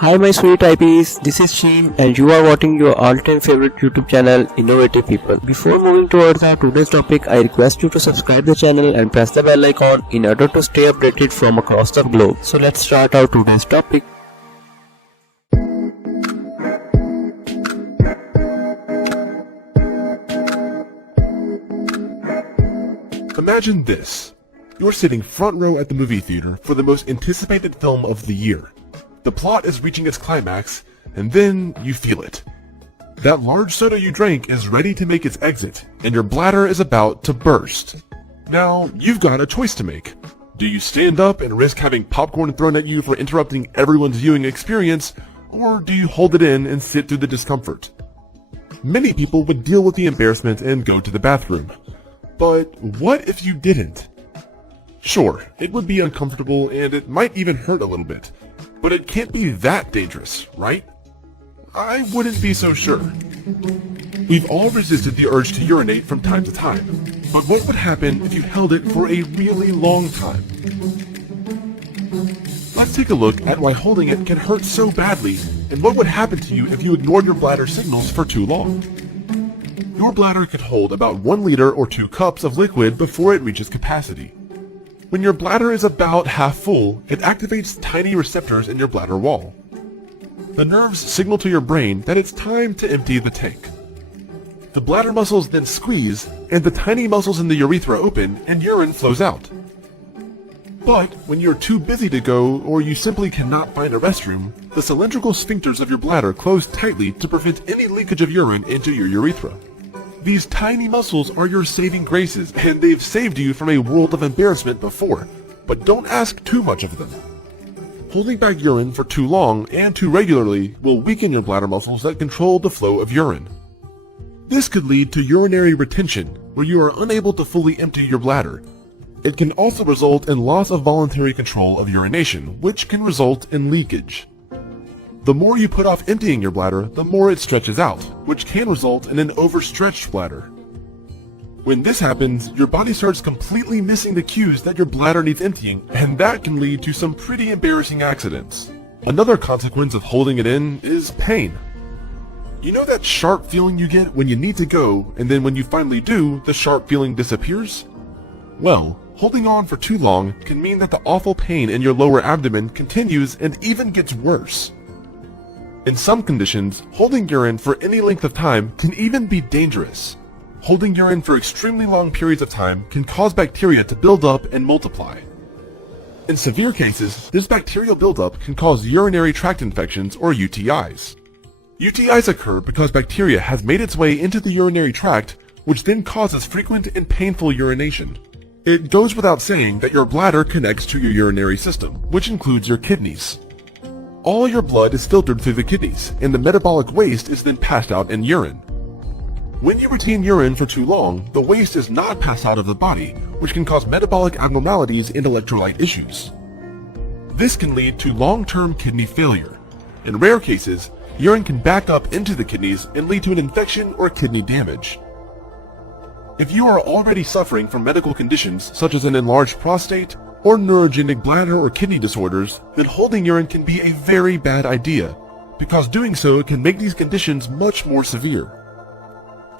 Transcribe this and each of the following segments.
Hi my sweet IPs, this is Sheen and you are watching your all-time favorite YouTube channel, Innovative People. Before moving towards our today's topic, I request you to subscribe the channel and press the bell icon in order to stay updated from across the globe. So let's start our today's topic. Imagine this. You're sitting front row at the movie theater for the most anticipated film of the year. The plot is reaching its climax, and then you feel it. That large soda you drank is ready to make its exit, and your bladder is about to burst. Now, you've got a choice to make. Do you stand up and risk having popcorn thrown at you for interrupting everyone's viewing experience, or do you hold it in and sit through the discomfort? Many people would deal with the embarrassment and go to the bathroom. But what if you didn't? Sure, it would be uncomfortable and it might even hurt a little bit, but it can't be that dangerous, right? I wouldn't be so sure. We've all resisted the urge to urinate from time to time, but what would happen if you held it for a really long time? Let's take a look at why holding it can hurt so badly, and what would happen to you if you ignored your bladder signals for too long. Your bladder could hold about 1 liter or 2 cups of liquid before it reaches capacity. When your bladder is about half full, it activates tiny receptors in your bladder wall. The nerves signal to your brain that it's time to empty the tank. The bladder muscles then squeeze, and the tiny muscles in the urethra open, and urine flows out. But when you're too busy to go, or you simply cannot find a restroom, the cylindrical sphincters of your bladder close tightly to prevent any leakage of urine into your urethra. These tiny muscles are your saving graces, and they've saved you from a world of embarrassment before, but don't ask too much of them. Holding back urine for too long and too regularly will weaken your bladder muscles that control the flow of urine. This could lead to urinary retention, where you are unable to fully empty your bladder. It can also result in loss of voluntary control of urination, which can result in leakage. The more you put off emptying your bladder, the more it stretches out, which can result in an overstretched bladder. When this happens, your body starts completely missing the cues that your bladder needs emptying, and that can lead to some pretty embarrassing accidents. Another consequence of holding it in is pain. You know that sharp feeling you get when you need to go, and then when you finally do, the sharp feeling disappears? Well, holding on for too long can mean that the awful pain in your lower abdomen continues and even gets worse. In some conditions, holding urine for any length of time can even be dangerous. Holding urine for extremely long periods of time can cause bacteria to build up and multiply. In severe cases, this bacterial buildup can cause urinary tract infections or UTIs. UTIs occur because bacteria has made its way into the urinary tract, which then causes frequent and painful urination. It goes without saying that your bladder connects to your urinary system, which includes your kidneys. All your blood is filtered through the kidneys, and the metabolic waste is then passed out in urine. When you retain urine for too long, the waste is not passed out of the body, which can cause metabolic abnormalities and electrolyte issues. This can lead to long-term kidney failure. In rare cases, urine can back up into the kidneys and lead to an infection or kidney damage. If you are already suffering from medical conditions such as an enlarged prostate, or neurogenic bladder or kidney disorders, then holding urine can be a very bad idea, because doing so can make these conditions much more severe.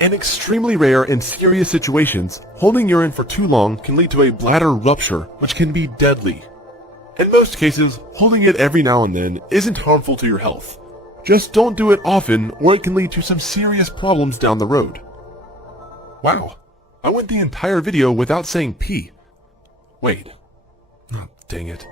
In extremely rare and serious situations, holding urine for too long can lead to a bladder rupture, which can be deadly. In most cases, holding it every now and then isn't harmful to your health. Just don't do it often, or it can lead to some serious problems down the road. Wow, I went the entire video without saying pee. Wait. Oh, dang it.